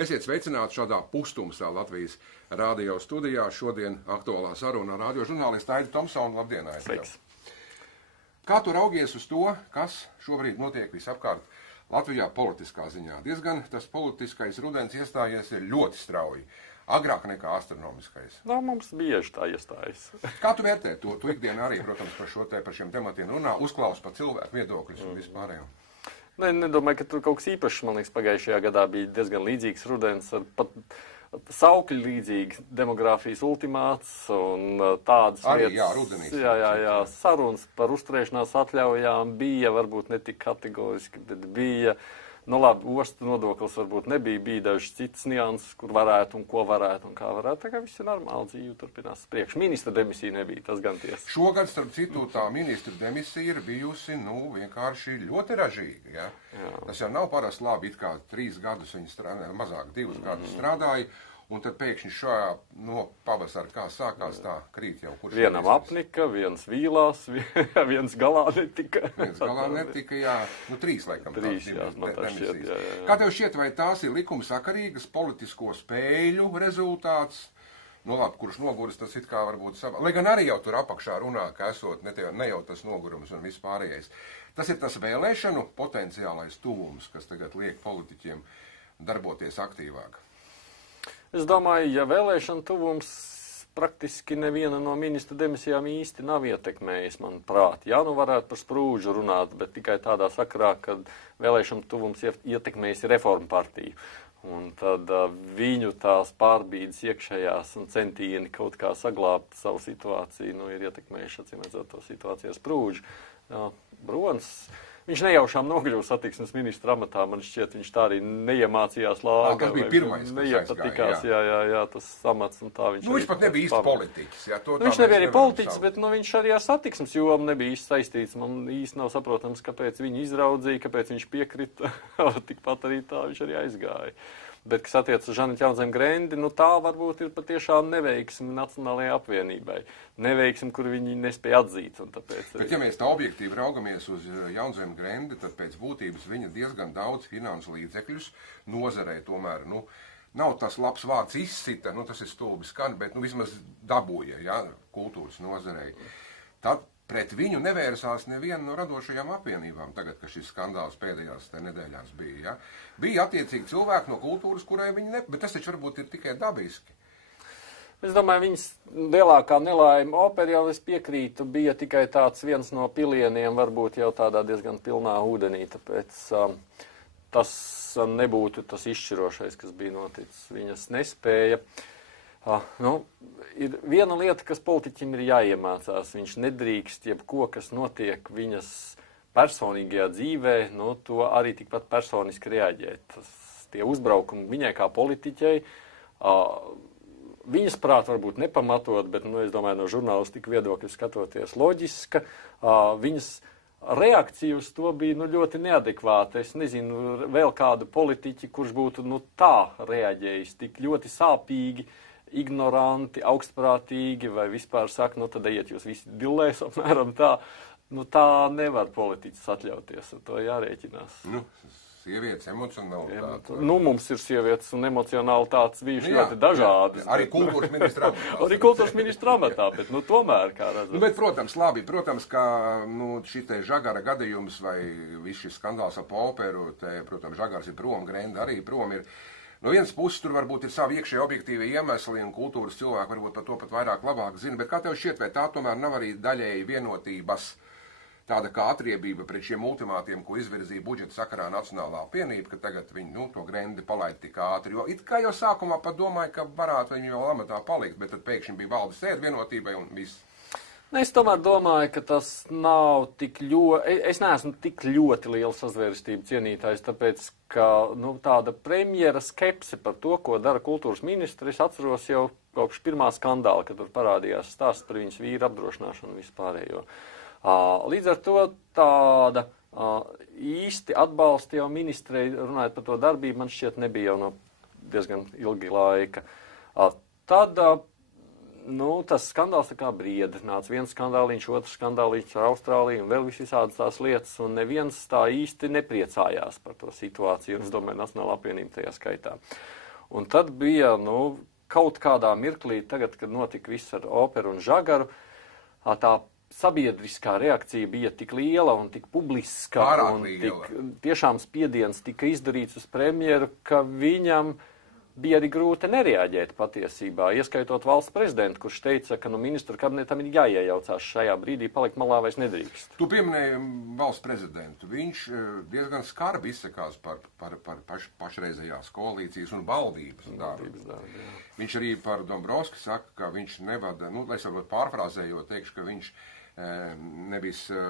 Esiet sveicināti šādā pustumsā Latvijas radio studijā. Šodien aktuālā saruna ar radio žurnālistu Aidu Tomsonu. Labdien, Aida! Sveiks! Kā tu raugies uz to, kas šobrīd notiek visapkārt Latvijā politiskā ziņā? Diezgan tas politiskais rudens iestājies ir ļoti strauji. Agrāk nekā astronomiskais. Mums bieži tā iestājas. Kā tu vērtē to? Tu ikdienā arī, protams, par šiem tematiem runā, uzklaus par cilvēku viedokļus un vispārējo. Nedomāju, ka tur kaut kas īpašs, man liekas, pagājušajā gadā bija diezgan līdzīgs rudens ar pat saukļu līdzīgi demogrāfijas ultimāts un tādas arī, lietas. Jā, rudenīs. Jā, sarunas par uzturēšanās atļaujām bija, varbūt ne tik kategoriski, bet bija. Nu labi, ostu nodoklis varbūt nebija dažas citas nianses, kur varētu un ko varētu un kā varētu. Tā kā viss ir normāli, dzīve turpinās priekš. Ministra demisija nebija, tas gan tiesa. Šogad, starp citu, tā ministra demisija ir bijusi, vienkārši ļoti ražīga. Ja? Jā. Tas jau nav parasti labi, it kā 3 gadus viņi strādāja, mazāk 2 gadus strādāja. Un tad pēkšņi šajā pavasara, kā sākās, tā krīt jau. Vienam apnika, viens vīlās, viens galā netika. Viens galā netika, jā. 3 laikam. 3, jā, man tā šķiet, jā. Kā tev šķiet, vai tās ir likumsakarīgas politisko spēļu rezultāts? Labi, kurš noguris, tas it kā varbūt savā. Lai gan arī jau tur apakšā runā, ka esot ne jau tas nogurums un vispārējais. Tas ir tas vēlēšanu potenciālais tuvums, kas tagad liek politiķiem darboties aktīvāk. Es domāju, ja vēlēšana tuvums praktiski neviena no ministra demisijām īsti nav ietekmējis, manuprāt. Jā, varētu par Sprūdžu runāt, bet tikai tādā sakarā, ka vēlēšana tuvums ietekmējis Reformu partiju. Un tad viņu tās pārbīdes iekšējās un centieni kaut kā saglābt savu situāciju, ir ietekmējuši, atcīmredzot, to situāciju ar Sprūdžu. Brons. Viņš nejaušām nokļuva satiksmes ministra amatā, man šķiet, viņš tā arī neiemācījās lāga. Tas bija pirmais, neiepatikās, jā, tas amats un tā viņš. Viņš pat nebija īsti politiķis, jā. Viņš nebija arī politiķis, bet viņš arī ar satiksmes jomu nebija īsti saistīts. Man īsti nav saprotams, kāpēc viņu izraudzīja, kāpēc viņš piekrita, tikpat arī tā viņš arī aizgāja. Bet, kas attiec uz Žanetu Jaunzemi Grendi, tā varbūt ir patiešām neveiksmi Nacionālajai apvienībai. Neveiksmi, kur viņi nespēja atzīt. Tāpēc bet, ja mēs tā objektīvi raugamies uz Jaunzemi Grendi, tad pēc būtības viņa diezgan daudz finansu līdzekļus nozarē tomēr, nav tas labs vārds izsita, tas ir stulbi skan, bet, vismaz dabūja, ja, kultūras nozarei. Tad pret viņu nevērsās neviena no radošajām apvienībām, tagad, ka šis skandāls pēdējās nedēļās bija. Ja? Bija attiecīgi cilvēki no kultūras, kurai viņi bet tas taču varbūt ir tikai dabiski. Es domāju, viņas lielākā nelaime opera, jau es piekrītu, bija tikai tāds viens no pilieniem, varbūt jau tādā diezgan pilnā ūdenī, tāpēc tas nebūtu tas izšķirošais, kas bija noticis. Viņas nespēja. Ir viena lieta, kas politiķim ir jāiemācās. Viņš nedrīkst jebko, kas notiek viņas personīgajā dzīvē, to arī tikpat personiski reaģēt. Tie uzbraukumi viņai kā politiķei, viņas prāt varbūt nepamatot, bet, es domāju, no žurnālistika viedokļa skatoties loģiska, viņas reakcija uz to bija ļoti neadekvāta. Es nezinu vēl kādu politiķi, kurš būtu tā reaģējis, tik ļoti sāpīgi, ignoranti, augstprātīgi, vai vispār saka, tad ejiet jūs visi dillēs, apmēram tā. Tā nevar politiķis atļauties, ar to jārēķinās. Sievietes emocionālitāte. Mums ir sievietes un emocionālitātes bijuši ļoti dažādas. Arī kultūras ministra amatā. Arī kultūras ministra amatā, bet tomēr, kā redzam. Bet, protams, ka šitai Žagara gadījums vai viss šis skandāls ap operu, protams, Žagars ir prom, Grenda arī prom ir. No vienas puses tur varbūt ir savi iekšēji objektīvi iemesli un kultūras cilvēki varbūt par to pat vairāk labāk zina, bet kā tev šķiet, vai tā tomēr nav arī daļēji vienotības tāda kā atriebība pret šiem ultimātiem, ko izvirzīja budžeta sakarā Nacionālā apvienība, ka tagad viņi to Grendi palaid tik ātri, jo it kā jau sākumā pat domāju, ka varētu viņi vēl amatā palikt, bet tad pēkšņi bija valdes sēde vienotībai un viss. Es tomēr domāju, ka tas nav tik ļoti, es neesmu tik ļoti liela sazvērstība cienītājs, tāpēc, ka tāda premjera skepse par to, ko dara kultūras ministri, es atceros jau kopš pirmā skandāla, kad tur parādījās stāsts par viņas vīru apdrošināšanu vispārējo. Līdz ar to tāda īsti atbalsta jau ministrei, runājot par to darbību, man šķiet nebija jau no diezgan ilgi laika. Tad tas skandāls tā kā brieda. Nāca viens skandāliņš, otrs skandāliņš ar Austrāliju un vēl visādas tās lietas, un neviens tā īsti nepriecājās par to situāciju, un es domāju, Nacionālā apvienība tajā skaitā. Un tad bija, kaut kādā mirklī, tagad, kad notika viss ar operu un žagaru, tā sabiedriskā reakcija bija tik liela un tik publiska, un tiešām spiediens tika izdarīts uz premjeru, ka viņam bija arī grūti nereaģēt patiesībā, ieskaitot valsts prezidentu, kurš teica, ka ministru kabinetam ir jāiejaucās šajā brīdī, palikt malā vairs nedrīkst. Tu pieminēji valsts prezidentu. Viņš diezgan skarbi izsakās par pašreizējās koalīcijas un valdības darbu. Viņš arī par Dombrovski saka, ka viņš nevada, es varbūt pārfrāzējot, teikšu, ka viņš nebija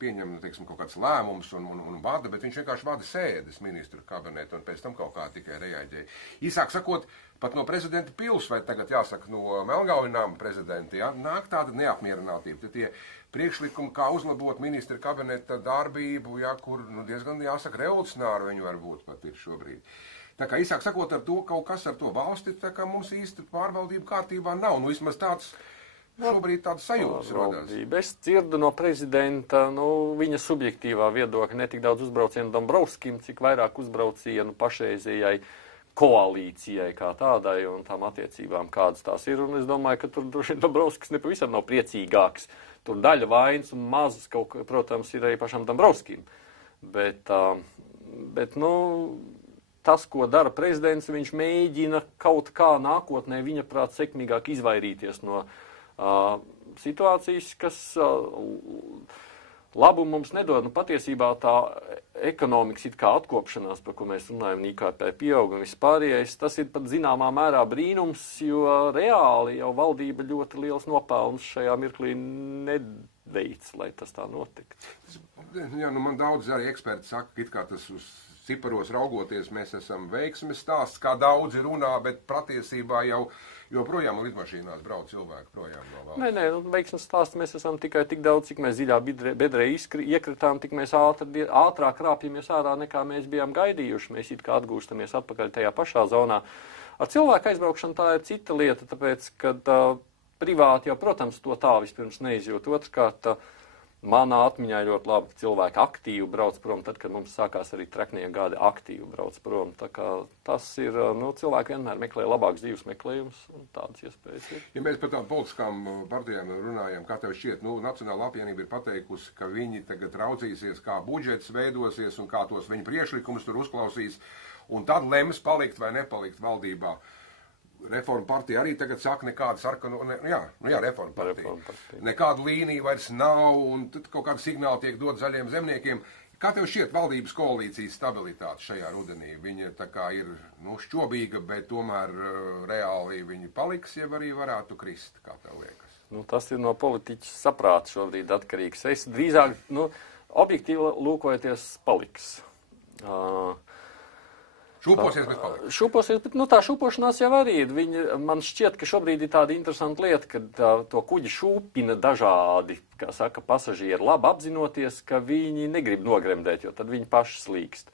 pieņem, teiksim, kaut kāds lēmums un vada, bet viņš vienkārši vada sēdes ministru kabinetu un pēc tam kaut kā tikai reaģēja. Īsāk sakot, pat no prezidenta pils, vai tagad jāsaka no Melngalvinām prezidenta, nāk tāda neapmierinātība. Tie priekšlikumi, kā uzlabot ministra kabineta darbību, kur diezgan jāsaka revolucionāri viņi var būt pat ir šobrīd. Tā kā īsāk sakot ar to, kaut kas ar to valsti, tā kā mums īsti pārvaldība kārtībā nav. Vismaz tāds šobrīd tādas sajūtas rodās. Es dzirdu no prezidenta, viņa subjektīvā viedokļa ne tik daudz uzbraucienu Dombrovskim, cik vairāk uzbraucienu pašreizējai koalīcijai kā tādai un tām attiecībām, kādas tās ir. Un es domāju, ka tur Dombrovskis nepavisam nav priecīgāks. Tur daļa vainas un mazas kaut kā, protams, ir arī pašam Dombrovskim. Bet tas, ko dara prezidents, viņš mēģina kaut kā nākotnē viņa prāt sekmīgāk izvairīties no situācijas, kas labu mums nedod. Patiesībā tā ekonomikas it kā atkopšanās, par ko mēs runājam, IKP pieaug un vispārējais, tas ir pat zināmā mērā brīnums, jo reāli jau valdība ļoti liels nopelns šajā mirklī neveic, lai tas tā notiktu. Jā, man daudz arī eksperti saka, it kā tas uz ciparos raugoties, mēs esam veiksmes stāsts, kā daudzi runā, bet patiesībā jau joprojām lidmašīnās brauc cilvēki projām no valsts. Nē, veiksmes stāsts mēs esam tikai tik daudz, cik mēs dziļā bedrē iekritām, tik mēs ātrāk krāpjamies ārā, nekā mēs bijām gaidījuši. Mēs it kā atgūstamies atpakaļ tajā pašā zonā. Ar cilvēku aizbraukšanu tā ir cita lieta, tāpēc, kad privāti jau, protams, to tā vispirms neizjūt. Otrkārt, manā atmiņā ļoti labi cilvēki aktīvi brauc prom, tad, kad mums sākās arī traknie gadi aktīvi brauc prom. Tā kā tas ir, cilvēki vienmēr meklē labāks dzīves meklējums un tādas iespējas ir. Ja mēs par tām politiskām partijām runājam, kā tev šķiet, Nacionāla apvienība ir pateikusi, ka viņi tagad raudzīsies, kā budžets veidosies un kā tos viņu priekšlikumus tur uzklausīs, un tad lems palikt vai nepalikt valdībā. Reforma partija arī tagad saka nekāda sarkanu, reforma partija. Nekāda līnija vairs nav, un tad kaut kāda signāla tiek dot zaļiem zemniekiem. Kā tev šķiet valdības koalīcijas stabilitāte šajā rudenī? Viņa tā kā ir šķobīga, bet tomēr reāli viņa paliks, ja arī varētu krist, kā tev liekas? Tas ir no politiķa saprāta šobrīd atkarīgs. Es drīzāk, objektīvi lūkojoties, paliks. Šūposies, bet paliks. Šūposies, bet tā šūpošanās jau arī ir. Man šķiet, ka šobrīd ir tāda interesanta lieta, ka to kuģi šūpina dažādi, kā saka, pasažieri, labi apzinoties, ka viņi negrib nogremdēt, jo tad viņi paši slīkst.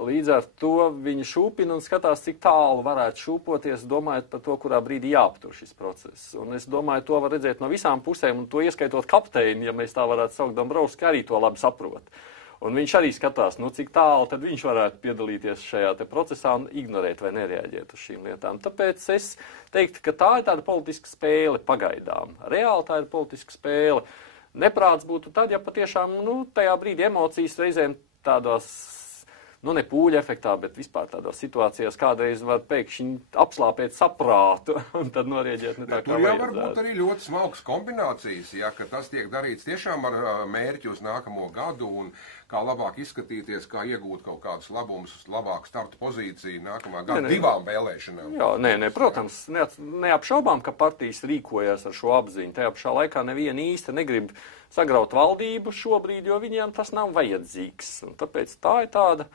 Līdz ar to viņi šūpina un skatās, cik tālu varētu šūpoties, domājot par to, kurā brīdī jāaptur šis process. Un es domāju, to var redzēt no visām pusēm, un to ieskaitot kapteini, ja mēs tā varētu saukt, Dombrovski arī to labi saprot. Un viņš arī skatās, cik tālu tad viņš varētu piedalīties šajā te procesā un ignorēt vai nereaģēt uz šīm lietām. Tāpēc es teiktu, ka tā ir tāda politiska spēle pagaidām. Reāli tā ir politiska spēle. Neprāts būtu tad, ja patiešām, tajā brīdī emocijas reizēm tādās, ne pūļa efektā, bet vispār tādās situācijās kādreiz var pēkšņi apslāpēt saprātu un tad norieģēt ne tā, kā vajadzētu. Tur jau var būt arī ļoti smalkas kombinācijas, ka tas tiek darīts tiešām ar mērķi uz nākamo gadu un kā labāk izskatīties, kā iegūt kaut kādus labumus, labāku startu pozīciju nākamā gada divām vēlēšanām. Jā, protams, neapšaubām, ka partijas rīkojas ar šo apziņu. Tajā pašā laikā neviena īsti negrib sagraut valdību šobrīd, jo viņiem tas nav vajadzīgs. Un tāpēc tā ir tāda,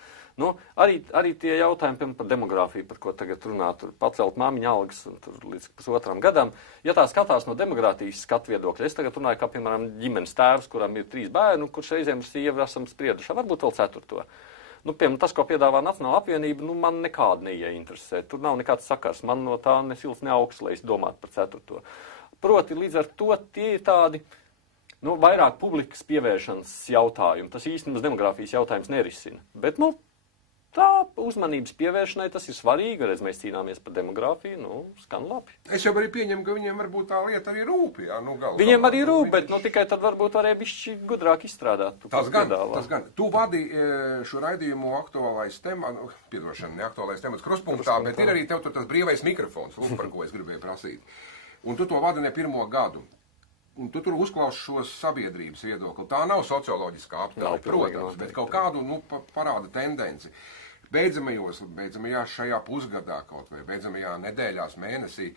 arī tie jautājumi, piemēram, par demogrāfiju, par ko tagad runā, tur pacelt māmiņa algas tur līdz 1,5 gadam. Ja tā skatās no demogrāfijas skatu viedokļa, es tagad runāju kā, piemēram, ģimenes tēvs, kuram ir 3 bērni, kurš reizēm ar sievu esam sprieduši, varbūt vēl 4. Piemēram, tas, ko piedāvā Nacionāla apvienība, man nekāda neieinteresē. Tur nav nekāds sakars, man no tā ne silts, ne augsts, lai es domātu par 4. Proti, līdz ar to tie ir tādi, vairāk publikas pievēršanas jautājumi. Tas īstenībā demogrāfijas jautājums nerisina. Bet, tā uzmanības pievēršanai tas ir svarīgi, reiz mēs cīnāmies par demogrāfiju, nu, skan labi. Es jau arī pieņemu, ka viņiem varbūt tā lieta arī rūp, jā, nu galvā. Viņiem arī rūp, bet, nu, tikai tad varbūt varēja bišķi gudrāk izstrādāt. Tas gan. Tu vadi šo raidījumu aktuālais temats, nu, piedošana, ne aktuālais temats kruspunktā, bet ir arī tev tur tas brīvais mikrofons, lūk, par ko es gribēju prasīt. Un tu to vadi ne pirmo gadu. Un tu tur uzklausi šos sabiedrības viedokli. Tā nav socioloģiskā aptauja, protams, bet kaut kādu, nu, parāda tendenci. Beidzamajā šajā pusgadā kaut vai beidzamajā nedēļās, mēnesī.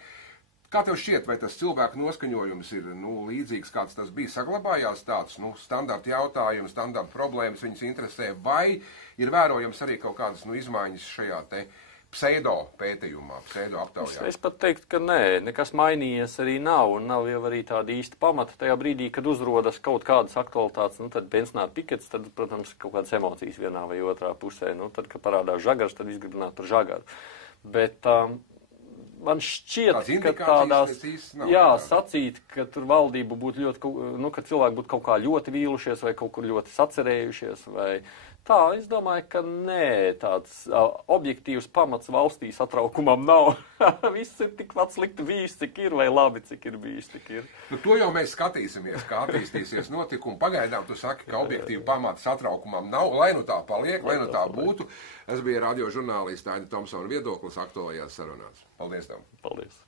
Kā tev šķiet, vai tas cilvēku noskaņojums ir, nu, līdzīgs, kāds tas bija? Saglabājās tāds, nu, standarta jautājums, standarta problēmas viņus interesē, vai ir vērojams arī kaut kādas, nu, izmaiņas šajā te pseido pētījumā, pseido aptaujā? Es pat teiktu, ka nē, nekas mainījies arī nav, un nav jau arī tāda īsta pamata. Tajā brīdī, kad uzrodas kaut kādas aktualitātes, nu, tad pensionāru pikets, tad, protams, kaut kādas emocijas vienā vai otrā pusē, nu, tad, kad parādās žagars, tad viss grib runāt par žagaru. Bet man šķiet, ka tādās, sacīt, ka tur valdība būtu ļoti, nu, ka cilvēki būtu kaut kā ļoti vīlušies vai kaut kur ļoti sacerējušies vai tā, es domāju, ka nē, tāds objektīvs pamats valstī satraukumam nav. Viss ir tik pats slikti bijis, cik ir, vai labi, cik ir bijis, cik ir. Nu, to jau mēs skatīsimies, kā attīstīsies notikumi. Pagaidām tu saki, ka objektīvu pamatu satraukumam nav, lai nu tā paliek, lai nu tā būtu. Es biju radio žurnālista Aida Tomsona viedoklis aktuālajās sarunās. Paldies tev. Paldies.